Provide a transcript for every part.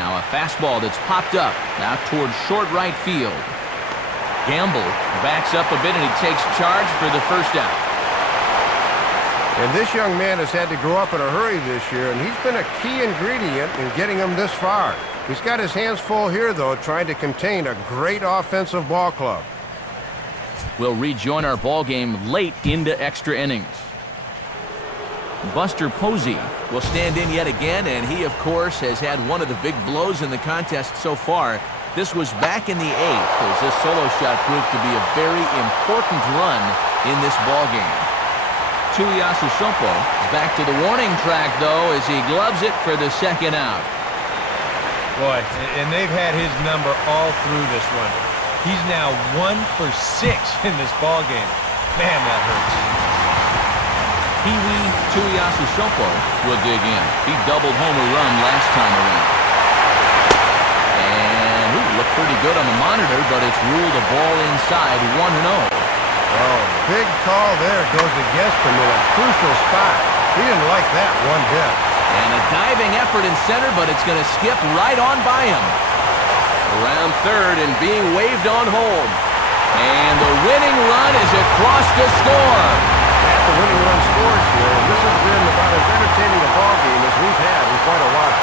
Now a fastball that's popped up out towards short right field. Gamble backs up a bit and he takes charge for the first out. And this young man has had to grow up in a hurry this year, and he's been a key ingredient in getting him this far. He's got his hands full here, though, trying to contain a great offensive ball club. We'll rejoin our ball game late into extra innings. Buster Posey will stand in yet again, and he, of course, has had one of the big blows in the contest so far. This was back in the 8th, as this solo shot proved to be a very important run in this ball game. Tuiasosopo back to the warning track, though, as he gloves it for the second out. Boy, and they've had his number all through this one. He's now 1 for 6 in this ball game. Man, that hurts. Peewee Tuiasosopo will dig in. He doubled home a run last time around. And he looked pretty good on the monitor, but it's ruled a ball inside 1-0. Oh, big call there. Goes against him in a crucial spot. He didn't like that one bit. And a diving effort in center, but it's going to skip right on by him. Around third and being waved on home. And the winning run is across to score. The winning run scores here, and this has been about as entertaining a ball game as we've had in quite a while.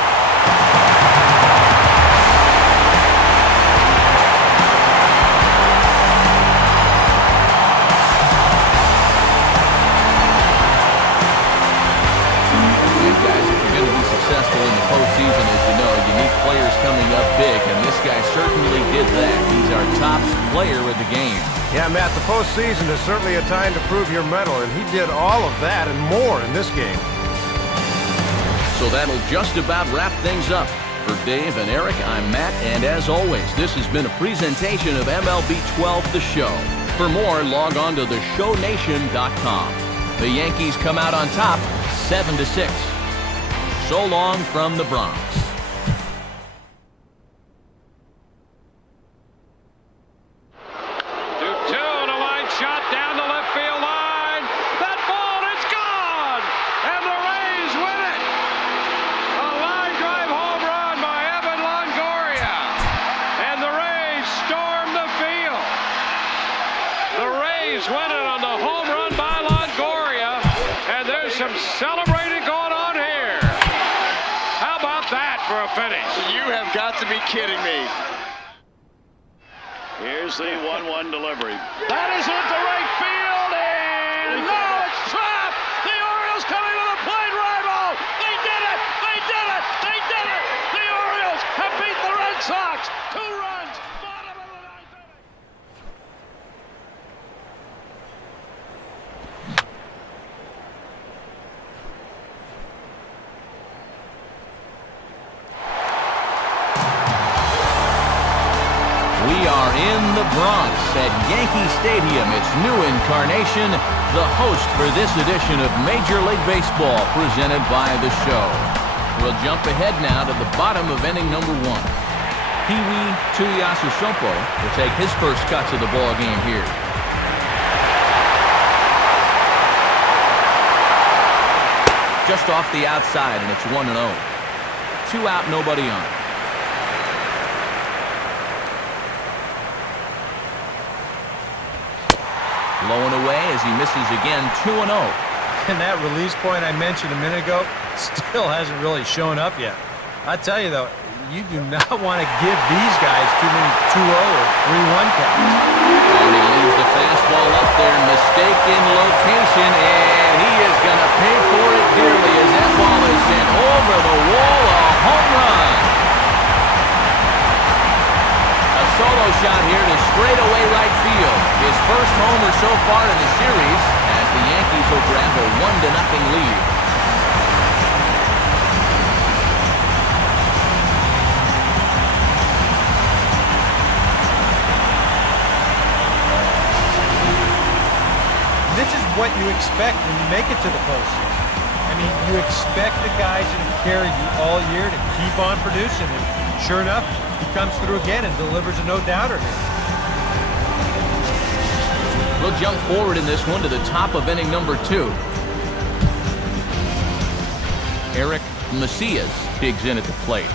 And guys, if you're going to be successful in the postseason, as you know, you need players coming up big, and this guy certainly did that. He's our top player of the game. Yeah, Matt, the postseason is certainly a time to prove your mettle, and he did all of that and more in this game. So that'll just about wrap things up. For Dave and Eric, I'm Matt, and as always, this has been a presentation of MLB 12 The Show. For more, log on to theshownation.com. The Yankees come out on top, 7-6. So long from the Bronx. Win it on the home run by Longoria, and there's some celebrating going on here. How about that for a finish? You have got to be kidding me. Here's the 1-1 delivery. That is into right field, and no, it's trapped. The Orioles coming to the plate, rival. They did it! They did it! They did it! The Orioles have beat the Red Sox. 2 runs. Bottom of the 9th inning. We are in the Bronx at Yankee Stadium, its new incarnation, the host for this edition of Major League Baseball presented by The Show. We'll jump ahead now to the bottom of inning number 1. Peewee Tuiasosopo will take his first cuts of the ball game here. Just off the outside, and it's 1-0. 2 out, nobody on. Blowing away as he misses again, 2-0. And that release point I mentioned a minute ago still hasn't really shown up yet. I tell you, though, you do not want to give these guys too many 2-0 or 3-1 counts. And he leaves the fastball up there, mistaken location, and he is going to pay for it dearly as that ball is sent over the wall, a home run. A solo shot here to straightaway right field. His first homer so far in the series as the Yankees will grab a 1-0 lead. This is what you expect when you make it to the postseason. I mean, you expect the guys that have carried you all year to keep on producing. And sure enough, he comes through again and delivers a no-doubter here. We'll jump forward in this one to the top of inning number 2. Eric Macias digs in at the plate.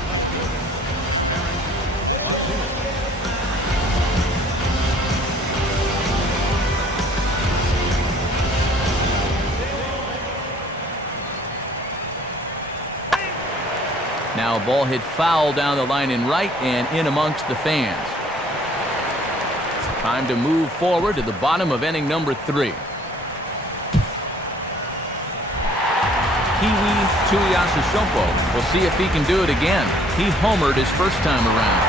Now a ball hit foul down the line in right and in amongst the fans. Time to move forward to the bottom of inning number 3. Peewee Tuiasosopo will see if he can do it again. He homered his first time around.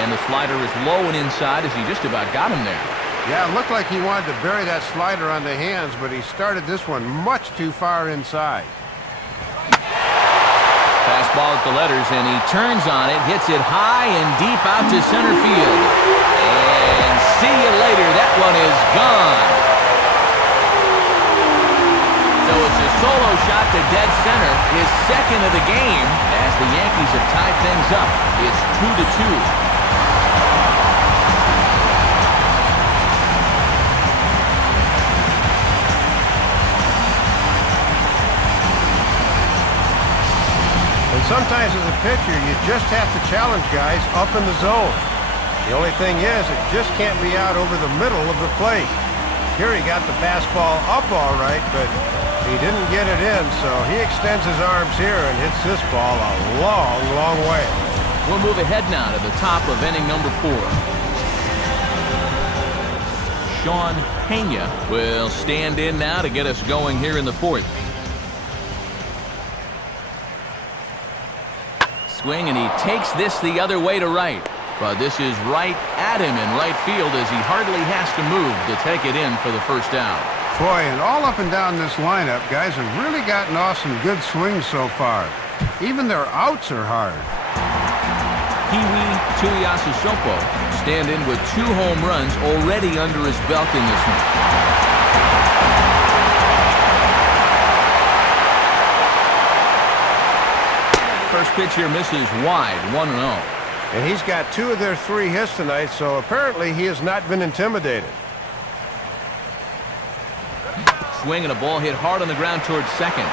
And the slider is low and inside as he just about got him there. Yeah, it looked like he wanted to bury that slider on the hands, but he started this one much too far inside. Fastball at the letters, and he turns on it, hits it high and deep out to center field. And see you later, that one is gone. So it's a solo shot to dead center, his second of the game, as the Yankees have tied things up. It's 2-2. Sometimes as a pitcher, you just have to challenge guys up in the zone. The only thing is, it just can't be out over the middle of the plate. Here he got the fastball up all right, but he didn't get it in, so he extends his arms here and hits this ball a long, long way. We'll move ahead now to the top of inning number 4. Sean Pena will stand in now to get us going here in the 4th. Swing, and he takes this the other way to right. But this is right at him in right field as he hardly has to move to take it in for the first out. Boy, and all up and down this lineup, guys have really gotten off some good swings so far. Even their outs are hard. Peewee Tuiasosopo stand in with 2 home runs already under his belt in this one. First pitch here misses wide, 1-0. And he's got 2 of their 3 hits tonight, so apparently he has not been intimidated. Swing and a ball hit hard on the ground towards second.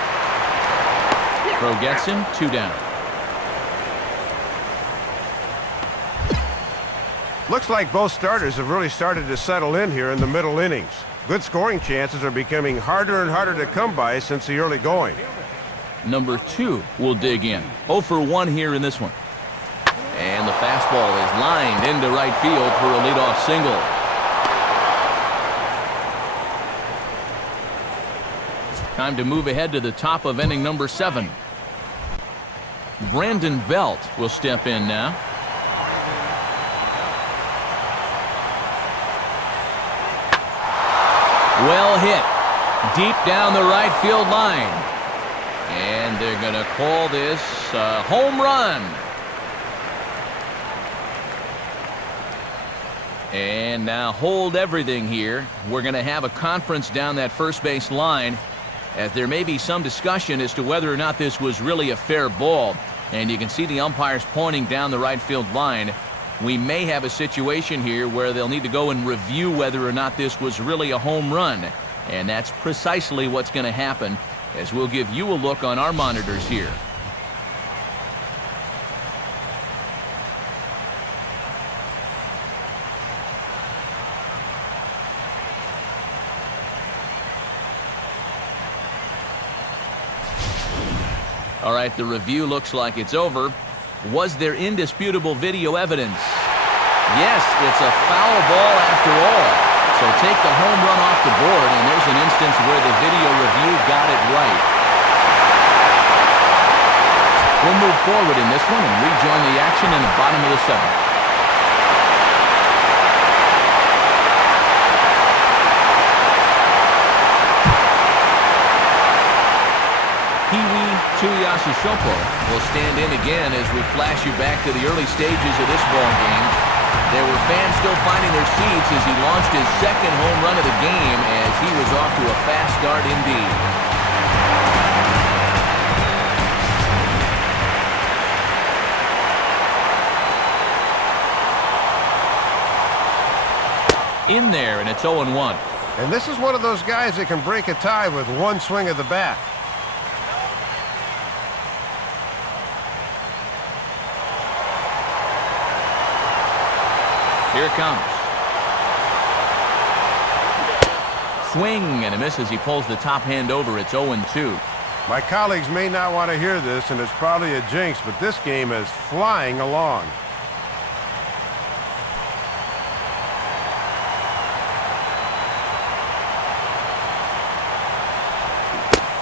Throw gets him, 2 down. Looks like both starters have really started to settle in here in the middle innings. Good scoring chances are becoming harder and harder to come by since the early going. Number 2 will dig in. 0 for 1 here in this one. And the fastball is lined into right field for a leadoff single. Time to move ahead to the top of inning number 7. Brandon Belt will step in now. Well hit. Deep down the right field line. And they're going to call this a home run. And now hold everything here. We're going to have a conference down that first base line, as there may be some discussion as to whether or not this was really a fair ball. And you can see the umpires pointing down the right field line. We may have a situation here where they'll need to go and review whether or not this was really a home run. And that's precisely what's going to happen, as we'll give you a look on our monitors here. All right, the review looks like it's over. Was there indisputable video evidence? Yes, it's a foul ball after all. So take the home run off the board, and there's an instance where the video review got it right. We'll move forward in this one and rejoin the action in the bottom of the 7th. Peewee Tuiasosopo will stand in again as we flash you back to the early stages of this ball game. There were fans still finding their seats as he launched his second home run of the game, as he was off to a fast start indeed. In there, and it's 0-1. And this is one of those guys that can break a tie with one swing of the bat. Here it comes. swing and a miss as he pulls the top hand over. It's 0-2. My colleagues may not want to hear this, and it's probably a jinx, but this game is flying along.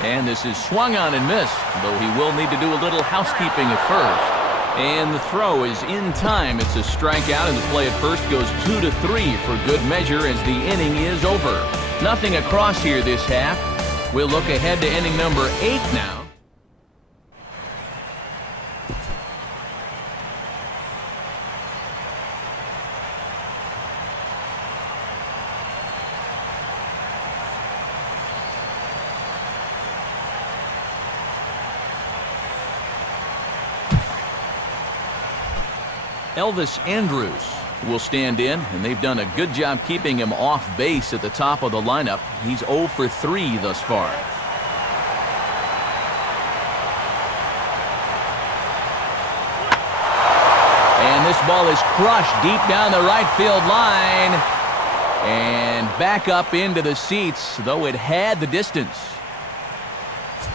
And this is swung on and missed, though he will need to do a little housekeeping at first. And the throw is in time. It's a strikeout, and the play at first goes 2-3 for good measure as the inning is over. Nothing across here this half. We'll look ahead to inning number 8 now. Elvis Andrews will stand in, and they've done a good job keeping him off base at the top of the lineup. He's 0 for 3 thus far. And this ball is crushed deep down the right field line and back up into the seats, though it had the distance.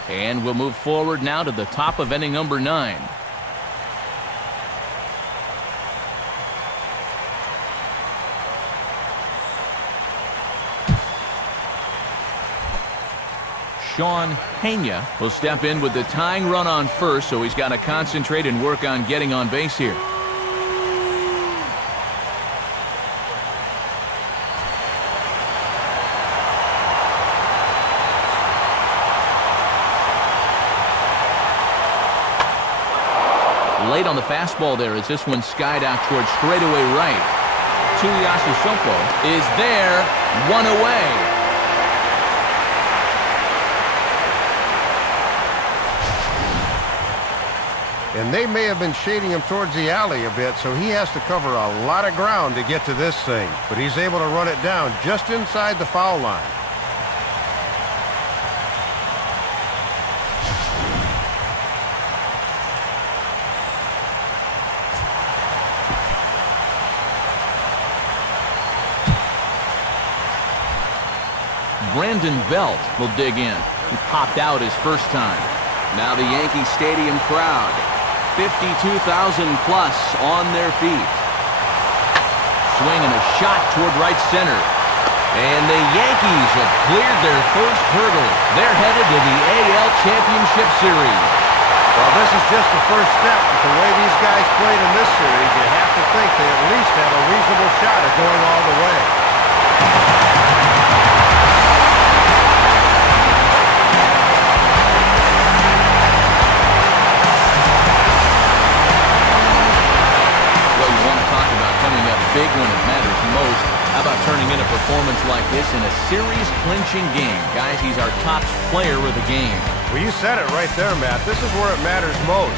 And we'll move forward now to the top of inning number 9. Sean Pena will step in with the tying run on first, so he's got to concentrate and work on getting on base here. Late on the fastball there as this one skied out towards straightaway right. Tuiasosopo is there, one away. And they may have been shading him towards the alley a bit, so he has to cover a lot of ground to get to this thing. But he's able to run it down just inside the foul line. Brandon Belt will dig in. He popped out his first time. Now the Yankee Stadium crowd, 52,000 plus on their feet. Swinging a shot toward right center. And the Yankees have cleared their first hurdle. They're headed to the AL Championship Series. Well, this is just the first step. But the way these guys played in this series, you have to think they at least have a reasonable shot at going all the way. Big when it matters most. How about turning in a performance like this in a series-clinching game? Guys, he's our top player of the game. Well, you said it right there, Matt. This is where it matters most.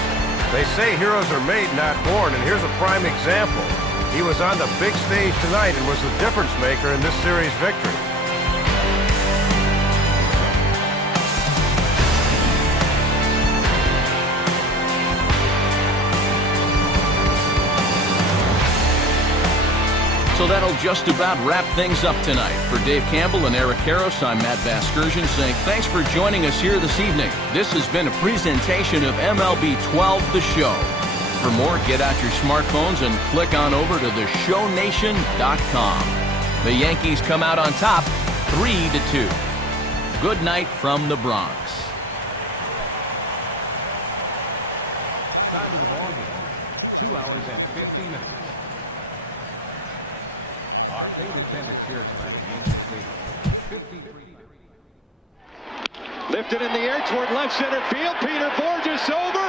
They say heroes are made, not born, and here's a prime example. He was on the big stage tonight and was the difference maker in this series victory. So that'll just about wrap things up tonight. For Dave Campbell and Eric Karros, I'm Matt Vasgersian saying thanks for joining us here this evening. This has been a presentation of MLB 12 The Show. For more, get out your smartphones and click on over to theshownation.com. The Yankees come out on top 3-2. Good night from the Bronx. Time of the ball game, 2 hours and 50 minutes. Our paid attendance here tonight at Yankee Stadium, 53. Lifted in the air toward left center field. Peter Borges over.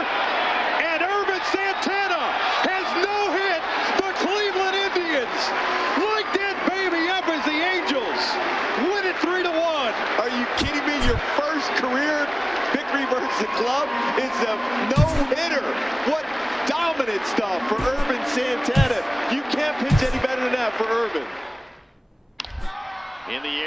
And Urban Santana has no hit the Cleveland Indians. Light that baby up as the Angels win it 3-1. Are you kidding me? Your first career victory versus the club is a no-hitter. What dominant stuff for Urban Santana. You can't pitch any better than that for Urban. In the air.